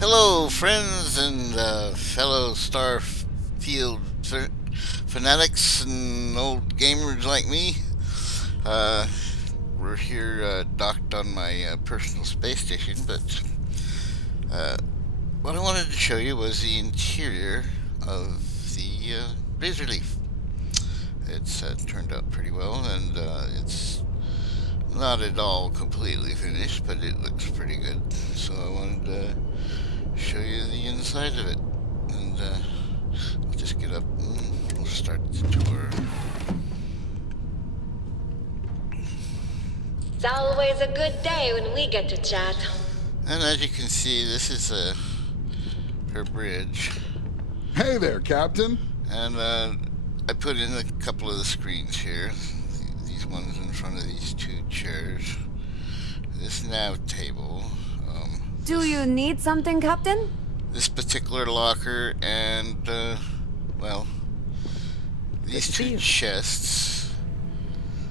Hello, friends and fellow Starfield fanatics and old gamers like me. Uh, we're here docked on my personal space station, but uh, what I wanted to show you was the interior of the Razorleaf. It's turned out pretty well, and it's not at all completely finished, but it looks pretty good. So I wanted to show you the inside of it. And I'll just get up and we'll start the tour. It's always a good day when we get to chat. And as you can see, this is her bridge. Hey there, Captain. And I put in a couple of the screens here. These ones in front of these two chairs. This nav table. Do you need something, Captain? This particular locker and, well, these two chests,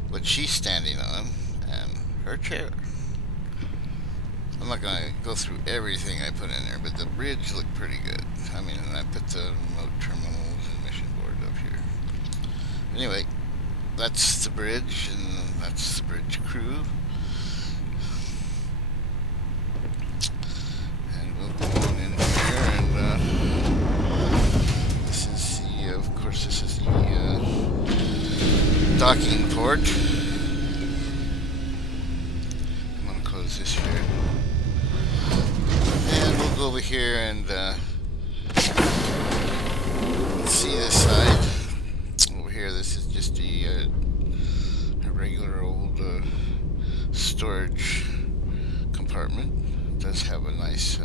what she's standing on, and her chair. I'm not going to go through everything I put in there, but the bridge looked pretty good. I mean, and I put the remote terminals and mission board up here. Anyway, that's the bridge, and that's the bridge crew. And we'll go on in here, and this is the, of course, this is the docking port. I'm going to close this here. And we'll go over here and see this side. Over here, this is just a regular old storage compartment. It does have a nice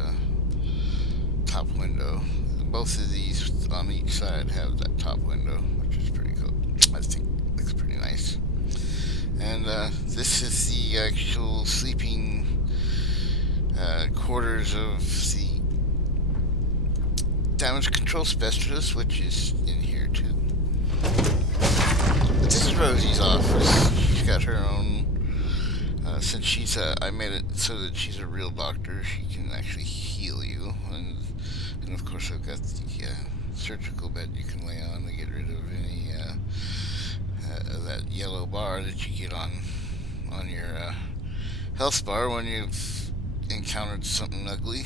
top window. Both of these on each side have that top window, which is pretty cool. I think it looks pretty nice. And this is the actual sleeping quarters of the damage control specialist, which is in here too. But this is Rosie's office. She's got her own. Since she's I made it so that she's a real doctor, she can actually heal you, and of course I've got the surgical bed you can lay on to get rid of any of that yellow bar that you get on your health bar when you've encountered something ugly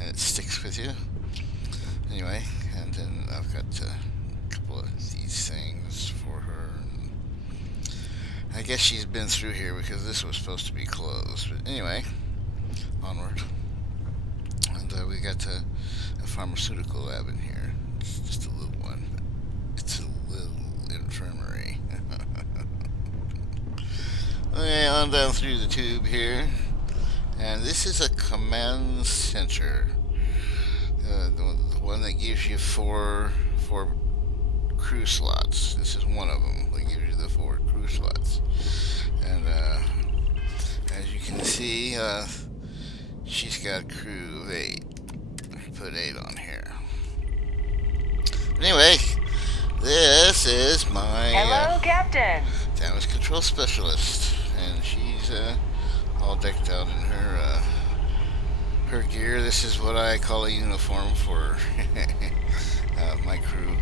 and it sticks with you. Anyway, and then I've got a couple of these things for her. And I guess she's been through here because this was supposed to be closed. But anyway, onward. And we got a pharmaceutical lab in here. It's just a little one, but it's a little infirmary. Okay, on down through the tube here. And this is a command center. The one that gives you four crew slots. This is one of them that gives you the 4 crew slots. And as you can see, she's got a crew of 8. Put 8 on here. Anyway, this is my Hello, Captain. damage control specialist, and she's all decked out in her gear. This is what I call a uniform for my crew.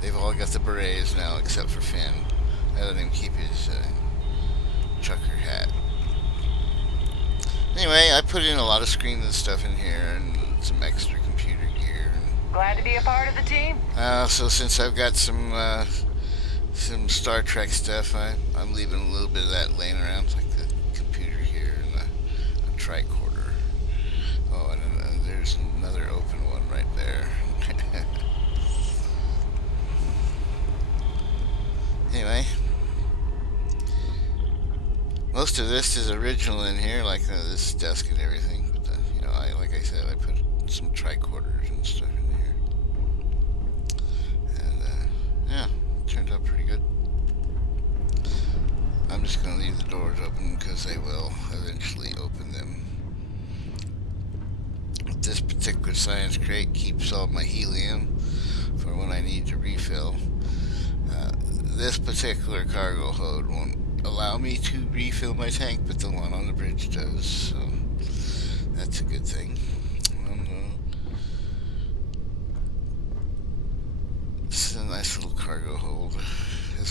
They've all got the berets now, except for Finn. I let him keep his trucker hat. Anyway, I put in a lot of screens and stuff in here, and some extra computer gear. Glad to be a part of the team. So since I've got some Star Trek stuff, I'm leaving a little bit of that laying around, like the computer here and a tricorder. Oh, and there's another open one right there. Anyway, most of this is original in here, like this desk and everything. But you know, like I said, I put some tricorders and stuff in here, and yeah, it turned out pretty good. I'm just gonna leave the doors open because they will eventually open them. This particular science crate keeps all my helium for when I need to refill. This particular cargo hold won't allow me to refill my tank, but the one on the bridge does, so that's a good thing.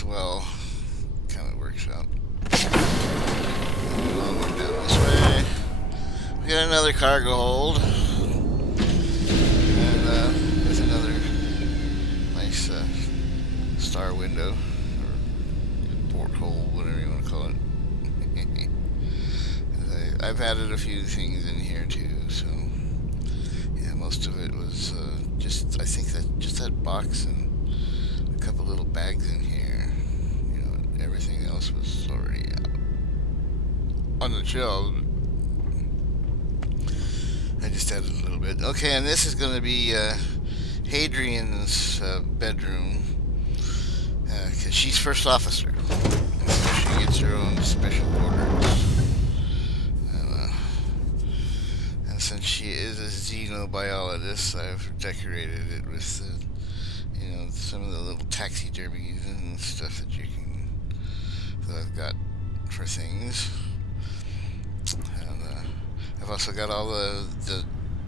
as well. Kind of works out. Move on down this way. We got another cargo hold. And there's another nice star window. Or porthole, whatever you want to call it. I've added a few things in here too, so yeah, most of it was I think just that box and a couple little bags in here. You know, everything else was already out on the shelves. I just added a little bit. Okay, and this is going to be Hadrian's bedroom, because she's first officer. So she gets her own special quarters. And since she is a xenobiologist, I've decorated it with, some of the little taxidermies and stuff that I've got for things. And I've also got all the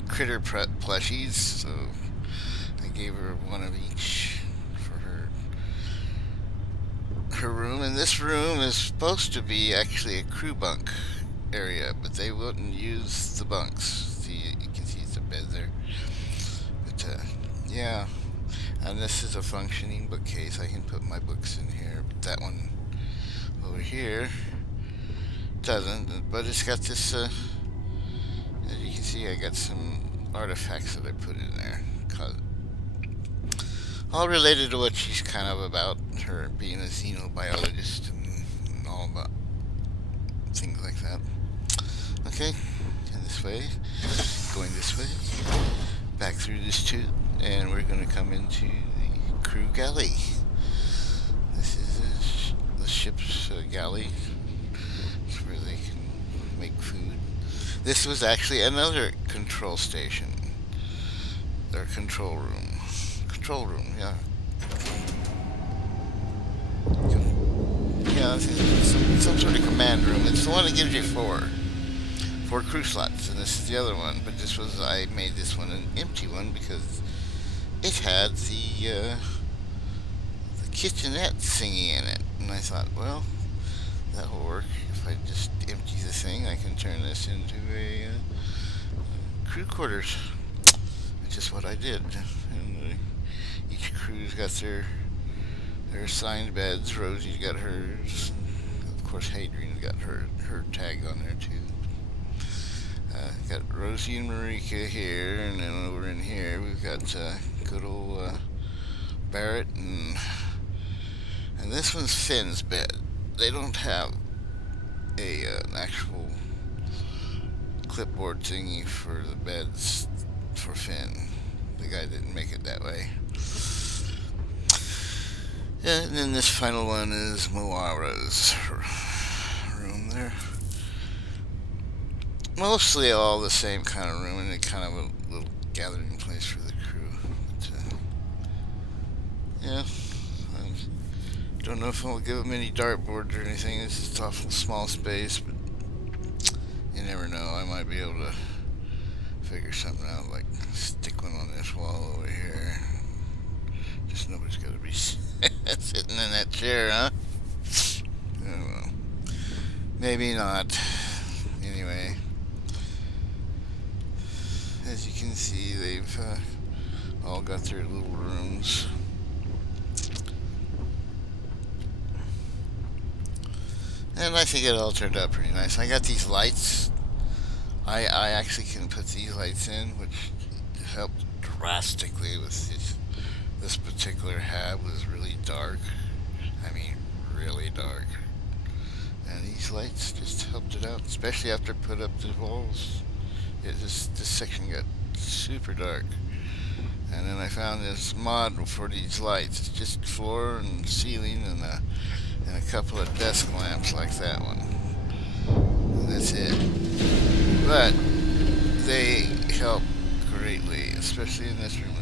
critter plushies, so I gave her one of each for her room. And this room is supposed to be actually a crew bunk area, but they wouldn't use the bunks. See, you can see it's a bed there. But yeah, and this is a functioning bookcase. I can put my books in here, but that one over here doesn't. But it's got this, as you can see, I got some artifacts that I put in there, all related to what she's kind of about, her being a xenobiologist and all about things like that. Okay, and this way, going this way, back through this tube, and we're going to come into the crew galley. This is the ship's galley. It's where they can make food. This was actually another control station. Their control room. Control room, yeah. Yeah, some sort of command room. It's the one that gives you four crew slots, and this is the other one. But I made this one an empty one because it had the kitchenette thingy in it, and I thought, well, that will work. If I just empty the thing, I can turn this into a crew quarters, which is what I did. And each crew's got their assigned beds. Rosie's got hers. Of course, Hadrian's got her tag on there too. Got Rosie and Marika here, and then over in here we've got good old Barrett, and this one's Finn's bed. They don't have an actual clipboard thingy for the beds for Finn. The guy didn't make it that way. Yeah, and then this final one is Moira's room there. Mostly all the same kind of room, and it kind of a little gathering place for the crew. But, yeah, I don't know if I'll give them any dartboards or anything. This is awful small space, but you never know. I might be able to figure something out, like stick one on this wall over here. Just nobody's got to be sitting in that chair, huh? Oh, well, maybe not. Anyway, as you can see, they've all got their little rooms. And I think it all turned out pretty nice. I got these lights. I actually can put these lights in, which helped drastically with this particular hab. Was really dark. I mean, really dark. And these lights just helped it out, especially after I put up the walls. This section got super dark. And then I found this mod for these lights. It's just floor and ceiling and a couple of desk lamps like that one. And that's it. But they help greatly, especially in this room.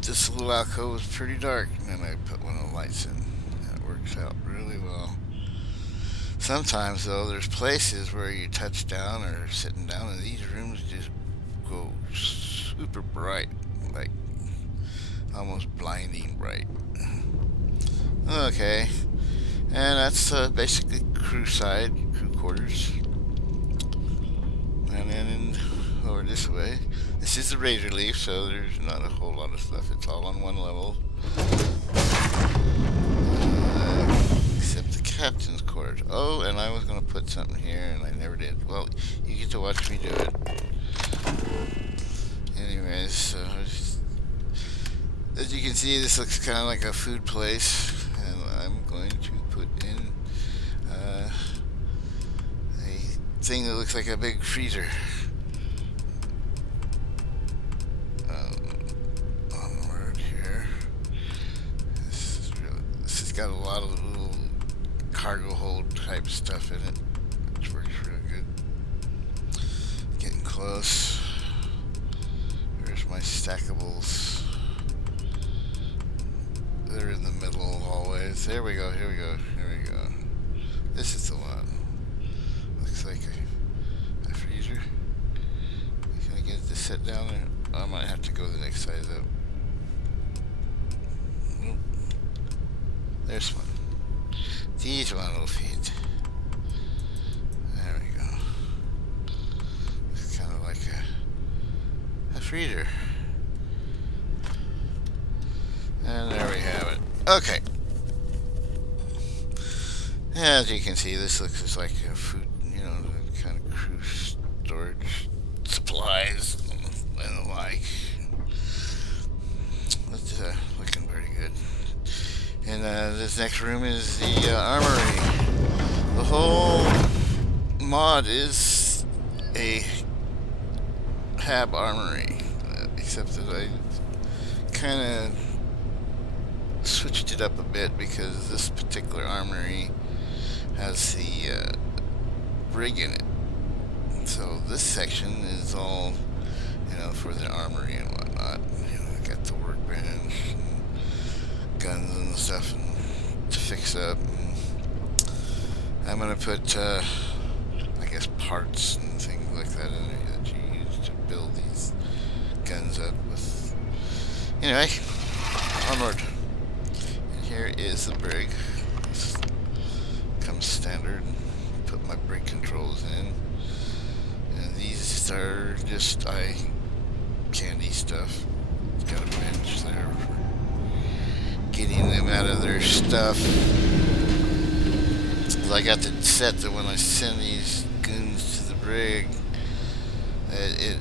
This little alcove was pretty dark, and then I put one of the lights in. That works out really well. Sometimes, though, there's places where you touch down or sitting down, and these rooms just go super bright, like almost blinding bright. Okay. And that's basically crew side, crew quarters. And then over this way. This is the Razorleaf, so there's not a whole lot of stuff. It's all on one level. Except the captain's quarters. Oh, and I was going to put something here, and I never did. Well, you get to watch me do it. Anyways, so as you can see, this looks kind of like a food place, and I'm going to put in a thing that looks like a big freezer. Onward here. This has got a lot of little cargo hold type stuff in it, which works real good. Getting close. There's my stackables. They're in the middle always. There we go, here we go, here we go. This is the one. Looks like a freezer. Can I get it to sit down there? I might have to go the next size up. Nope. There's one. These one will fit. There we go. It's kind of like a freezer. And there we have it. Okay. As you can see, this looks just like a food, you know, the kind of crew storage supplies and the like. That's looking pretty good. And this next room is the armory. The whole mod is a hab armory, except that I kind of switched it up a bit because this particular armory has the rig in it. So this section is all, you know, for the armory and whatnot. You know, I got the workbench and guns and stuff to fix up. And I'm gonna put, I guess, parts and things like that in there that you use to build these guns up with. Anyway, onward. Here is the brig. This comes standard. Put my brig controls in. And these are just candy stuff. Got a bench there for getting them out of their stuff. I got the set that when I send these goons to the brig, it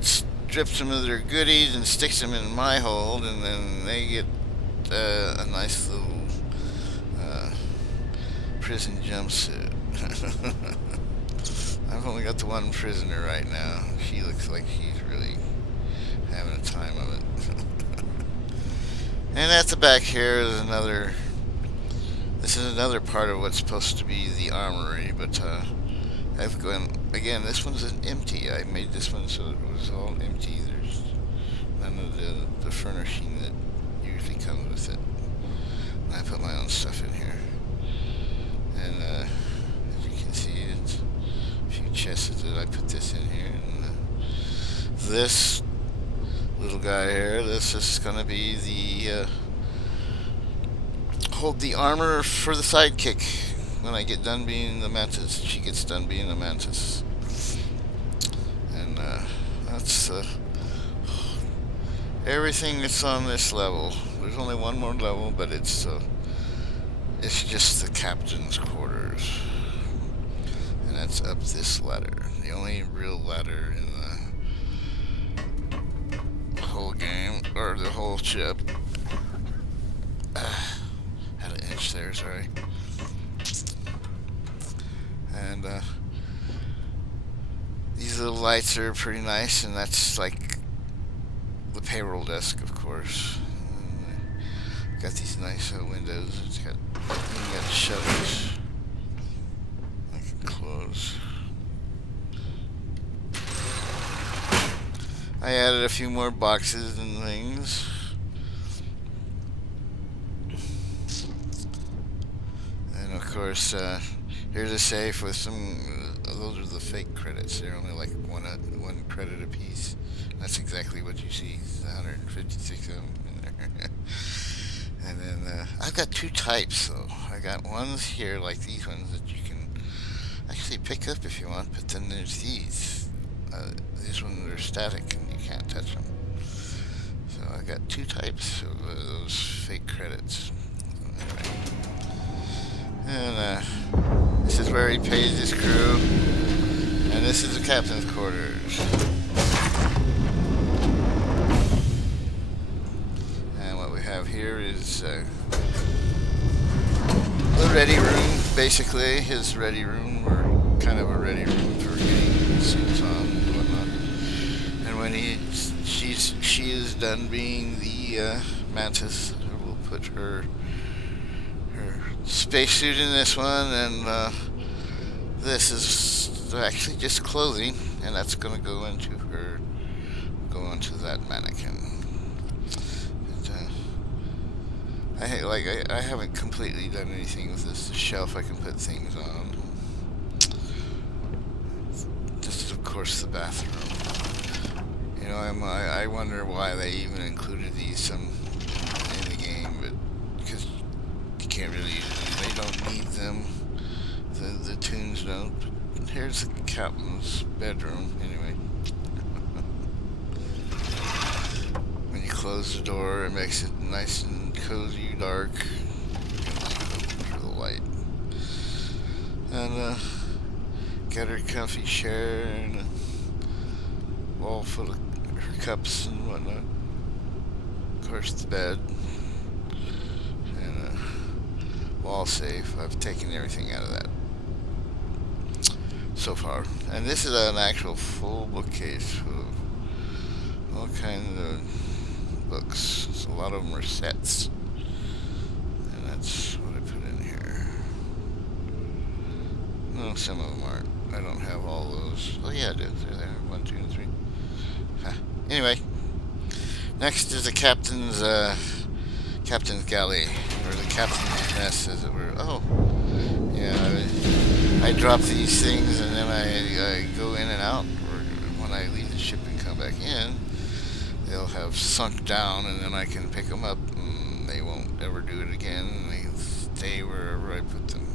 strips them of their goodies and sticks them in my hold, and then they get a nice little prison jumpsuit. I've only got the one prisoner right now. She looks like she's really having a time of it. And at the back here is another. This is another part of what's supposed to be the armory, but I've gone again. This one's empty. I made this one so it was all empty. There's none of the furnishing that usually comes with it. And I put my own stuff in here. And as you can see, it's a few chests that I put this in here. And this little guy here, this is going to be the hold the armor for the sidekick when I get done being the Mantis. She gets done being the Mantis. And that's everything that's on this level. There's only one more level, but it's just the captain's quarters, and that's up this ladder. The only real ladder in the whole game, or the whole ship. Had an inch there, sorry. And these little lights are pretty nice, and that's like the payroll desk, of course. Got these nice windows. It's got shutters I can close. I added a few more boxes and things. And of course, here's a safe with some. Those are the fake credits. They're only like one credit a piece. That's exactly what you see. 156 of them in there. And then I've got two types though. I got ones here like these ones that you can actually pick up if you want, but then there's these. These ones are static and you can't touch them. So I got two types of those fake credits. Anyway. And this is where he pays his crew. And this is the captain's quarters. And what we have here is the ready room, basically. His ready room, or kind of a ready room for getting suits on and whatnot. And when she is done being the Mantis, we'll put her spacesuit in this one, and this is actually just clothing, and that's going to go into that mannequin. But, I haven't completely done anything with this shelf I can put things on. This is of course the bathroom. You know, I wonder why they even included these in the game, but because you can't really use them. They don't need them. The tunes don't. But here's the captain's bedroom, anyway. When you close the door, it makes it nice and cozy, dark. For the light. And got her comfy chair and a wall full of her cups and whatnot. Of course, the bed. And a wall safe. I've taken everything out of that so far. And this is an actual full bookcase full of all kinds of books. So a lot of them are sets. And that's what I put in here. No, some of them aren't. I don't have all those. Oh yeah, I do. They're there. 1, 2, and 3. Huh. Anyway, next is the captain's galley, or the captain's mess, as it were. Oh, yeah. I drop these things, and then I go in and out. Or when I leave the ship and come back in, they'll have sunk down, and then I can pick them up, and they won't ever do it again. And they stay wherever I put them.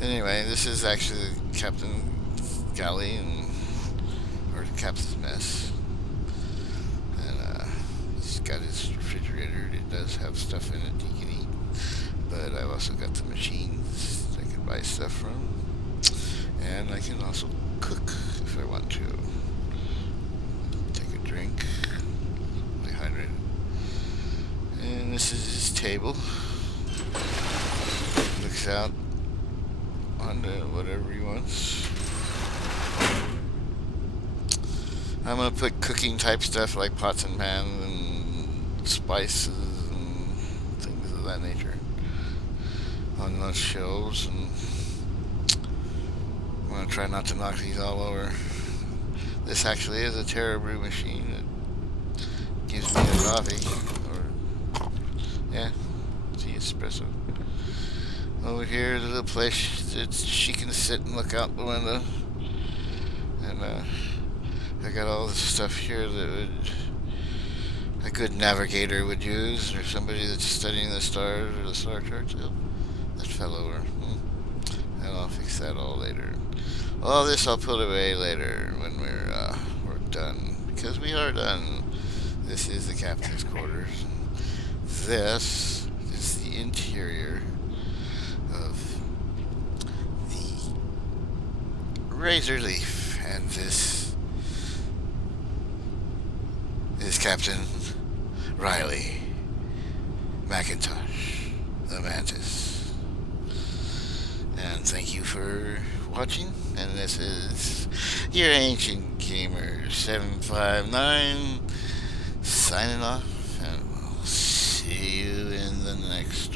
Anyway, this is actually the captain's galley, or the captain's mess. And he's got his refrigerator. It does have stuff in it he can eat. But I've also got the machines I can buy stuff from. And I can also cook if I want to. Take a drink. Stay hydrated. And this is his table. Looks out onto whatever he wants. I'm going to put cooking type stuff like pots and pans and spices and things of that nature on those shelves, and I'm going to try not to knock these all over. This actually is a Terra Brew machine that gives me a coffee, or yeah, see, espresso. Over here, the little place that she can sit and look out the window, and I got all this stuff here that a good navigator would use, or somebody that's studying the stars or the star charts. Oh, that fell over. And I'll fix that all later. All this I'll put away later when we're done, because we are done. This is the captain's quarters. This is the interior of the Razorleaf, and this is Captain Riley Macintosh, the Mantis. And thank you for watching, and this is your Ancient Gamer 759 signing off, and we'll see you in the next